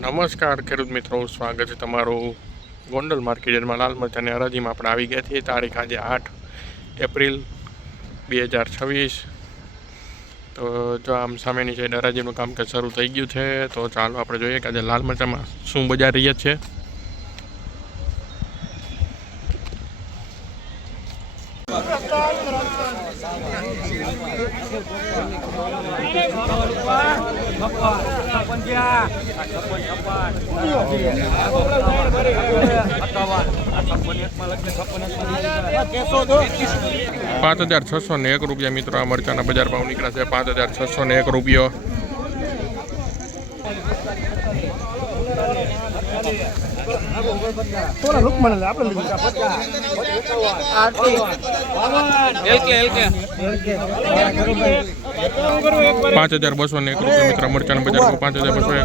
નમસ્કાર ખેડૂત મિત્રો, સ્વાગત છે તમારું ગોંડલ માર્કેટમાં લાલ મરચાંની હરાજીમાં. આપણે આવી ગયા છીએ તારીખ આજે 8 એપ્રિલ 2026. તો જો આમ સામેની સાઈડ હરાજીનું કામકાજ શરૂ થઈ ગયું છે. તો ચાલો આપણે જોઈએ કે આજે લાલ મરચાંમાં શું બજાર રહી છે. ₹5,601 મિત્રો આ મરચાના બજાર ભાવ નીકળ્યા છે. ₹5,601. થોડા લુકમાં આપણે ₹5,201 મિત્રો મરચાના બજાર ભાવ. 5,201.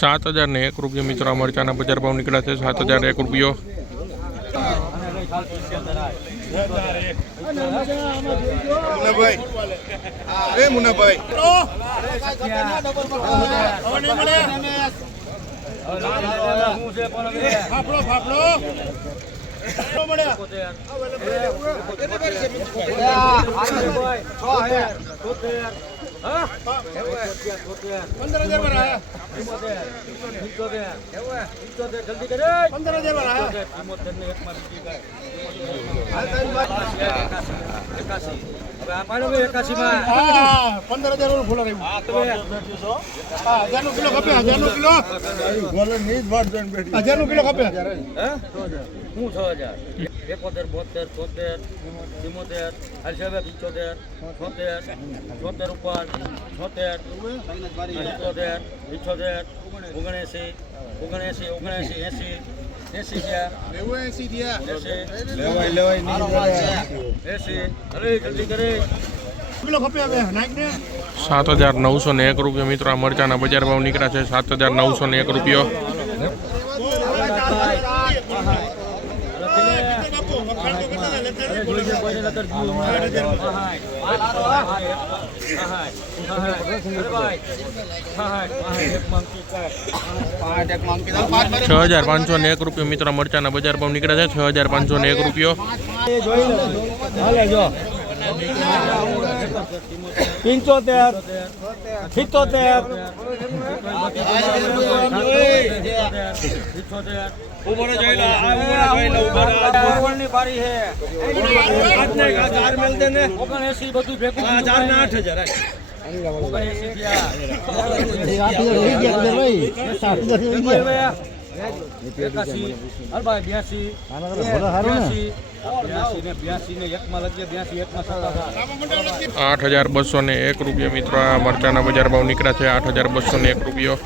₹7,001 મિત્રો મરચાના બજાર ભાવ નીકળ્યા છે. ₹7,001. મુનાભાઈ ₹7,901 મિત્રો આ મરચાના બજાર ભાવ નીકળ્યા છે. ₹7,901. ₹6,501 મિત્રો મરચાના બજાર ભાવ નીકળ્યા છે. ₹6,501. 8,201 મિત્રો આ મરચાના બજાર ભાવ નીકળ્યા છે. ₹8,201.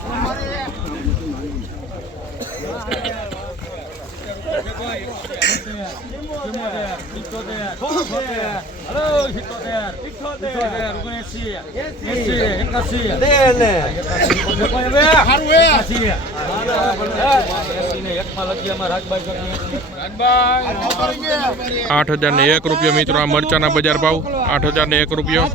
₹8,001 મિત્રો આ મરચાના બજાર ભાવ. ₹8,001.